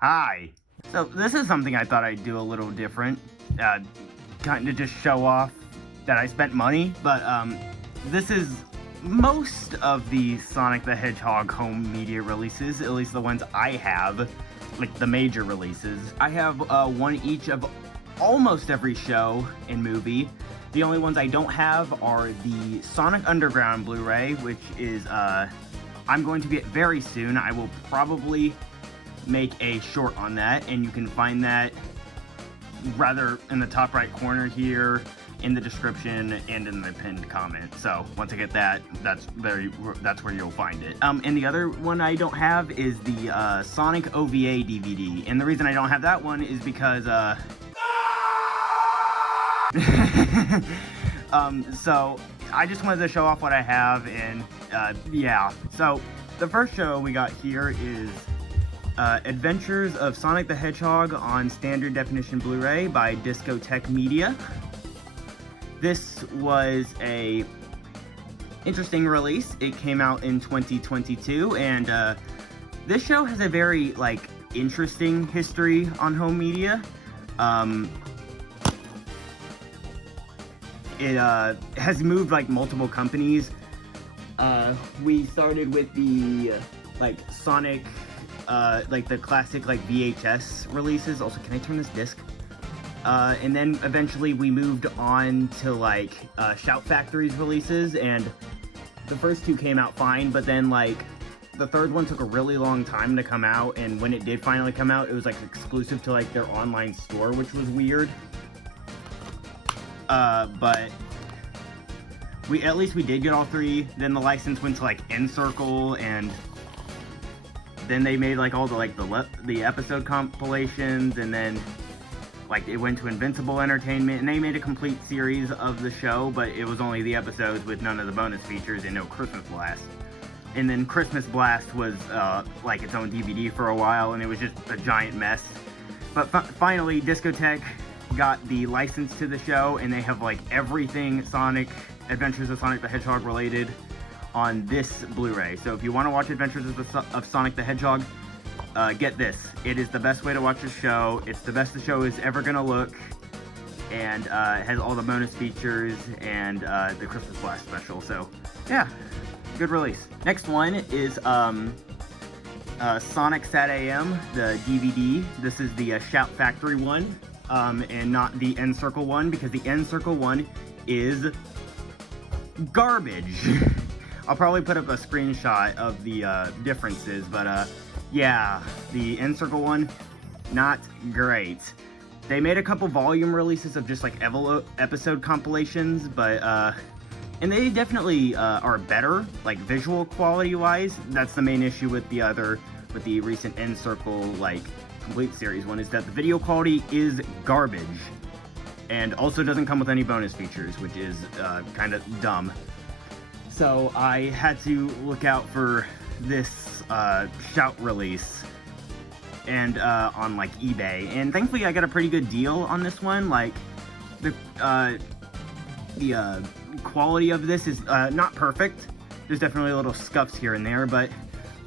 Hi. So this is something I thought I'd do a little different. Kind of just show off that I spent money, but this is most of the Sonic the Hedgehog home media releases, at least the ones I have, like the major releases. I have one each of almost every show and movie. The only ones I don't have are the Sonic Underground Blu-ray, which is, I'm going to get very soon. I will probably make a short on that, and you can find that rather in the top right corner here, in the description, and in the pinned comment. So once I get that, that's where you'll find it. And the other one I don't have is the Sonic OVA DVD, and the reason I don't have that one is because so I just wanted to show off what I have, and yeah. So the first show we got here is Adventures of Sonic the Hedgehog on Standard Definition Blu-ray by Discotek Media. This was a interesting release. It came out in 2022, and this show has a very, like, interesting history on home media. It has moved, like, multiple companies. We started with the, like, Sonic, like the classic, like, VHS releases. Also, can I turn this disc? And then eventually we moved on to, like, Shout Factory's releases, and the first two came out fine, but then, like, the third one took a really long time to come out, and when it did finally come out, it was, like, exclusive to, like, their online store, which was weird. But at least we did get all three. Then the license went to, like, N-Circle, and then they made, like, all the, like, the episode compilations, and then, like, it went to Invincible Entertainment, and they made a complete series of the show, but it was only the episodes with none of the bonus features and no Christmas Blast. And then Christmas Blast was, like, its own DVD for a while, and it was just a giant mess. But finally, Discotek got the license to the show, and they have, like, everything Sonic Adventures of Sonic the Hedgehog related on this Blu-ray. So if you want to watch Adventures of Sonic the Hedgehog, get this. It is the best way to watch the show. It's the best the show is ever gonna look, and has all the bonus features and the Christmas Blast special. So yeah, good release. Next one is Sonic SatAM, the DVD. This is the Shout Factory one, and not the N-Circle one, because the N-Circle one is garbage. I'll probably put up a screenshot of the differences, but yeah, the N-Circle one, not great. They made a couple volume releases of just, like, episode compilations, but and they definitely are better, like, visual quality wise. That's the main issue with the recent N-Circle, like, complete series one, is that the video quality is garbage, and also doesn't come with any bonus features, which is kind of dumb. So I had to look out for this Shout release, and on, like, eBay, and thankfully I got a pretty good deal on this one. Like, the quality of this is not perfect. There's definitely little scuffs here and there, but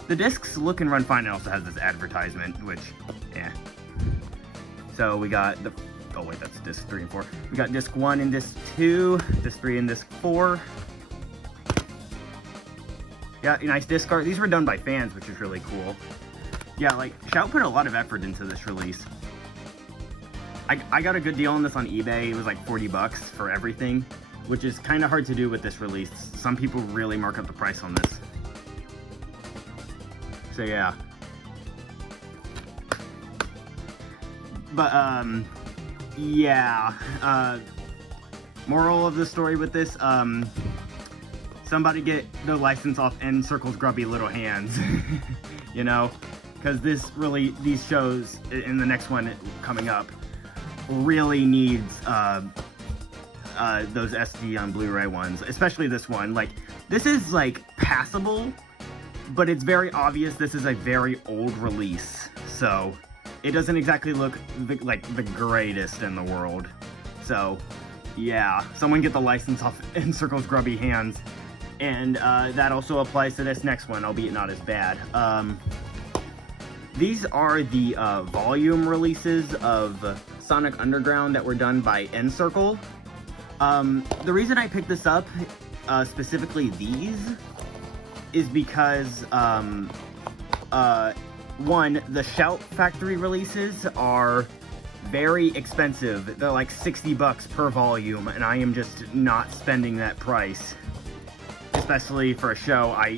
the discs look and run fine. It also has this advertisement, which, yeah. So we got the, oh wait, that's disc 3 and 4. We got disc 1 and disc 2, disc 3 and disc 4. Yeah, nice disc art. These were done by fans, which is really cool. Yeah, like, Shout put a lot of effort into this release. I got a good deal on this on eBay. It was like 40 bucks for everything, which is kind of hard to do with this release. Some people really mark up the price on this. So yeah. But, yeah. Moral of the story with this, somebody get the license off N-Circle's grubby little hands, you know? Because these shows, in the next one coming up, really needs those SD on Blu-ray ones, especially this one. Like, this is, like, passable, but it's very obvious this is a very old release, so it doesn't exactly look like the greatest in the world. So yeah, someone get the license off N-Circle's grubby hands. And that also applies to this next one, albeit not as bad. These are the volume releases of Sonic Underground that were done by N-Circle. The reason I picked this up, specifically these, is because, one, the Shout Factory releases are very expensive. They're like $60 per volume, and I am just not spending that price. Especially for a show I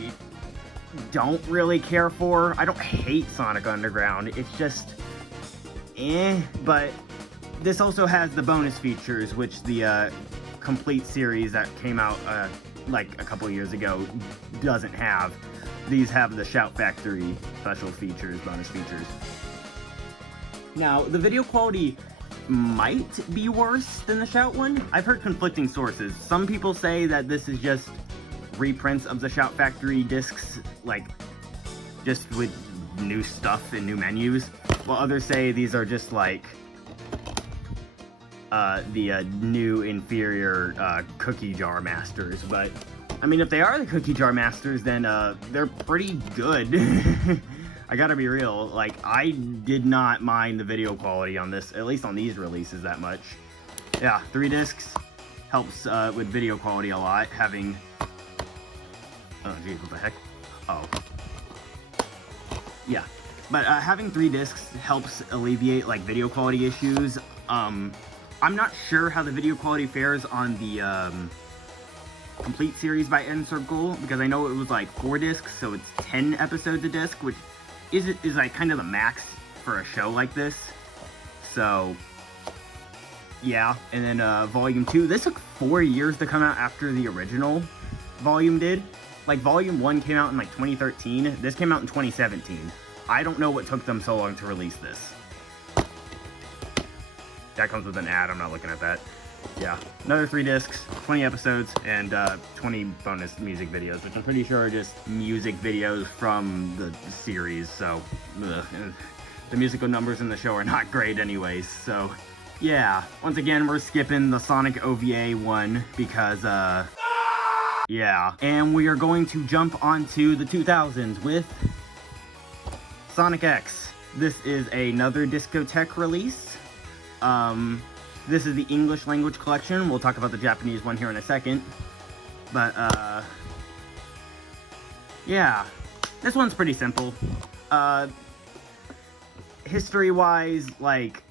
don't really care for. I don't hate Sonic Underground, it's just but this also has the bonus features, which the complete series that came out like a couple years ago doesn't have. These have the Shout Factory special features, bonus features. Now, the video quality might be worse than the Shout one. I've heard conflicting sources. Some people say that this is just reprints of the Shout Factory discs, like, just with new stuff and new menus, while others say these are just like the new inferior cookie jar masters. But I mean, if they are the cookie jar masters, then they're pretty good. I gotta be real, like, I did not mind the video quality on this, at least on these releases, that much. Yeah, 3 discs helps with video quality a lot, having... Oh, geez, what the heck? Oh. Yeah. But having 3 discs helps alleviate, like, video quality issues. I'm not sure how the video quality fares on the complete series by N-Circle, because I know it was, like, 4 discs, so it's 10 episodes a disc, which is like, kind of the max for a show like this. So, yeah. And then, Volume 2. This took 4 years to come out after the original volume did. Like, Volume 1 came out in, like, 2013. This came out in 2017. I don't know what took them so long to release this. That comes with an ad. I'm not looking at that. Yeah. Another 3 discs, 20 episodes, and 20 bonus music videos, which I'm pretty sure are just music videos from the series, so... Ugh. The musical numbers in the show are not great anyways, so... Yeah. Once again, we're skipping the Sonic OVA one, because, yeah. And we are going to jump onto the 2000s with Sonic X. This is another discotheque release. This is the English language collection. We'll talk about the Japanese one here in a second. But, yeah. This one's pretty simple. History-wise, like,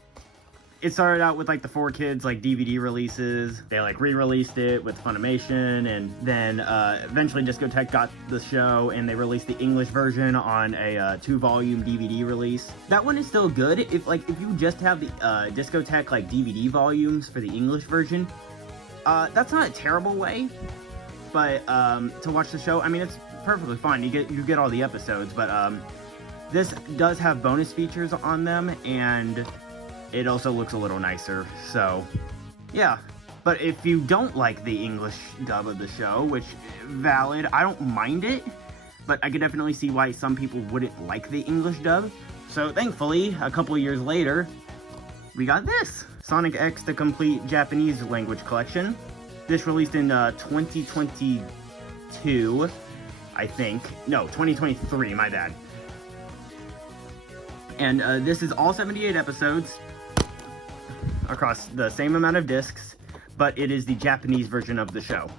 it started out with, like, the 4Kids, like, DVD releases. They, like, re-released it with Funimation, and then, eventually Discotheque got the show, and they released the English version on a, 2-volume DVD release. That one is still good. If you just have the, Discotheque, like, DVD volumes for the English version, that's not a terrible way, but, to watch the show, I mean, it's perfectly fine. You get all the episodes, but, this does have bonus features on them, and it also looks a little nicer, so, yeah. But if you don't like the English dub of the show, which, valid, I don't mind it, but I could definitely see why some people wouldn't like the English dub. So, thankfully, a couple years later, we got this! Sonic X, the complete Japanese language collection. This released in, 2022, I think. No, 2023, my bad. And, this is all 78 episodes, across the same amount of discs, but it is the Japanese version of the show.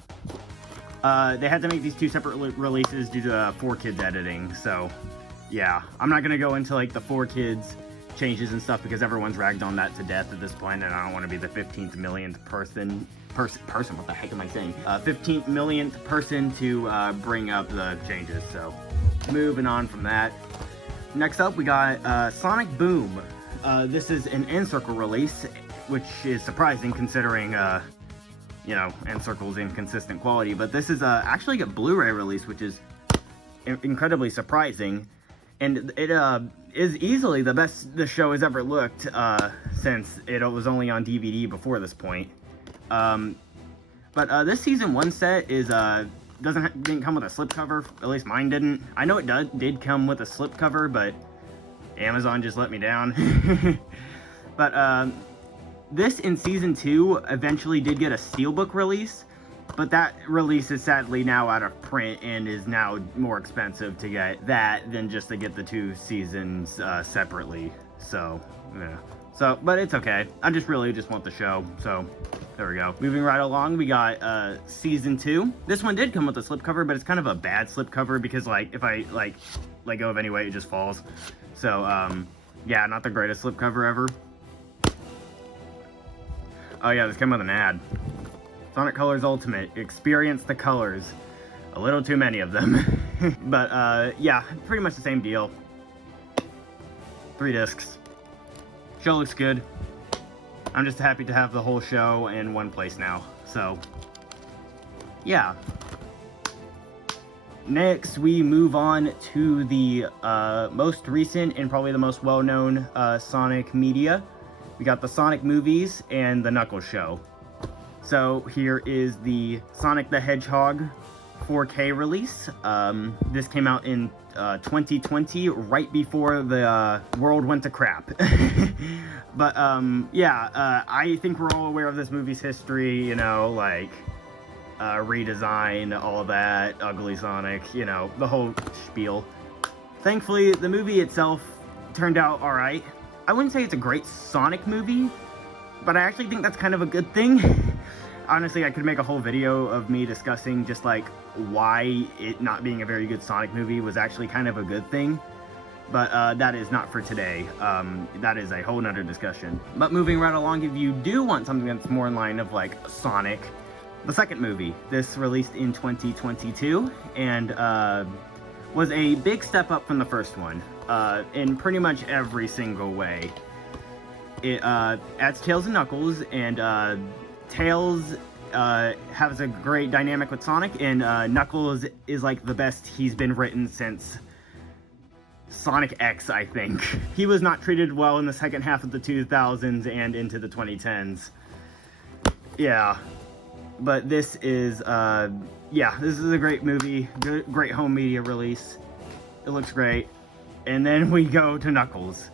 They had to make these 2 separate releases due to 4Kids editing, so yeah. I'm not gonna go into, like, the 4Kids changes and stuff, because everyone's ragged on that to death at this point, and I don't want to be the 15th millionth person, what the heck am I saying? 15th millionth person to bring up the changes, so moving on from that. Next up, we got Sonic Boom. This is an N-Circle release, which is surprising considering, you know, N-Circle's inconsistent quality. But this is actually a Blu-ray release, which is incredibly surprising. And it is easily the best the show has ever looked, since it was only on DVD before this point. But this Season 1 set is, didn't come with a slipcover. At least mine didn't. I know it did come with a slipcover, but Amazon just let me down. But, this in Season 2 eventually did get a steelbook release, But that release is sadly now out of print and is now more expensive to get that than just to get the 2 seasons separately. So, yeah. So, but it's okay. I really just want the show. So, there we go. Moving right along, we got season 2. This one did come with a slipcover, but it's kind of a bad slipcover because, like, if I, like, let go of any weight, it just falls. So, yeah, not the greatest slipcover ever. Oh, yeah, this came with an ad. Sonic Colors Ultimate. Experience the colors. A little too many of them. But, yeah, pretty much the same deal. 3 discs. Show looks good. I'm just happy to have the whole show in one place now. So, yeah. Next, we move on to the most recent and probably the most well-known Sonic media. We got the Sonic movies and the Knuckles show. So here is the Sonic the Hedgehog 4K release. This came out in 2020, right before the world went to crap. But yeah, I think we're all aware of this movie's history, you know, like redesign, all of that, ugly Sonic, you know, the whole spiel. Thankfully, the movie itself turned out alright. I wouldn't say it's a great Sonic movie, but I actually think that's kind of a good thing. Honestly, I could make a whole video of me discussing just like why it not being a very good Sonic movie was actually kind of a good thing. But that is not for today. That is a whole nother discussion. But moving right along, if you do want something that's more in line of like Sonic, the second movie, this released in 2022 and was a big step up from the first one in pretty much every single way. It adds Tails and Knuckles, and Tails has a great dynamic with Sonic, and Knuckles is like the best he's been written since Sonic X, I think. He was not treated well in the second half of the 2000s and into the 2010s. Yeah. But this is, yeah, this is a great movie, great home media release. It looks great. And then we go to Knuckles.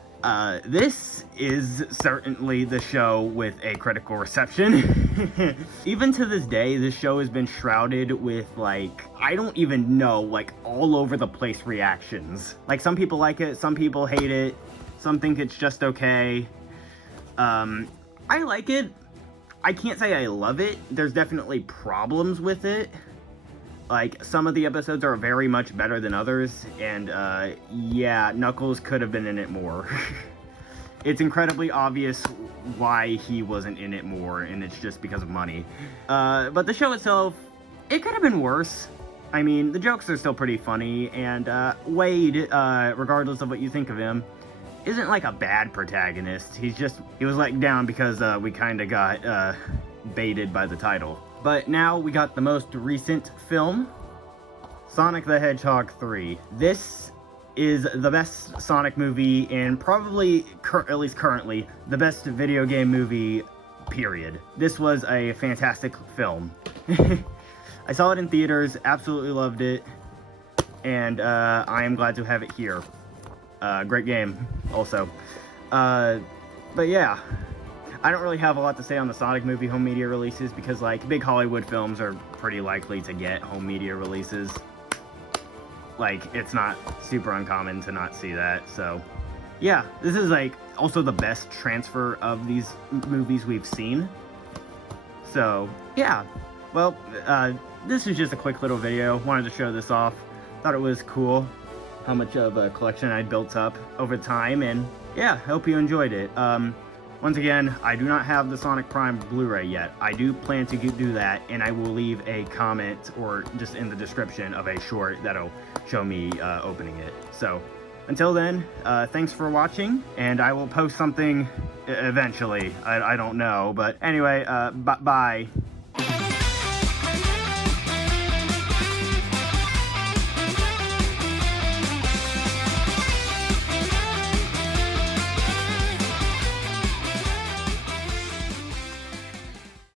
This is certainly the show with a critical reception. Even to this day, this show has been shrouded with, like, I don't even know, like, all over the place reactions. Like, some people like it, some people hate it, some think it's just okay. I like it. I can't say I love it. There's definitely problems with it. Like, some of the episodes are very much better than others, and, yeah, Knuckles could have been in it more. It's incredibly obvious why he wasn't in it more, and it's just because of money. But the show itself, it could have been worse. I mean, the jokes are still pretty funny, and, Wade, regardless of what you think of him, isn't like a bad protagonist. He was let down because, we kinda got, baited by the title. But now we got the most recent film, Sonic the Hedgehog 3. This is the best Sonic movie and probably, at least currently, the best video game movie, period. This was a fantastic film. I saw it in theaters, absolutely loved it, and I am glad to have it here. Great game, also. But yeah. I don't really have a lot to say on the Sonic movie home media releases because, like, big Hollywood films are pretty likely to get home media releases. Like, it's not super uncommon to not see that, so... Yeah, this is, like, also the best transfer of these movies we've seen. So, yeah. Well, this is just a quick little video. Wanted to show this off. Thought it was cool how much of a collection I'd built up over time, and, yeah, hope you enjoyed it. Once again, I do not have the Sonic Prime Blu-ray yet. I do plan to do that, and I will leave a comment or just in the description of a short that'll show me opening it. So, until then, thanks for watching, and I will post something eventually. I don't know, but anyway, bye.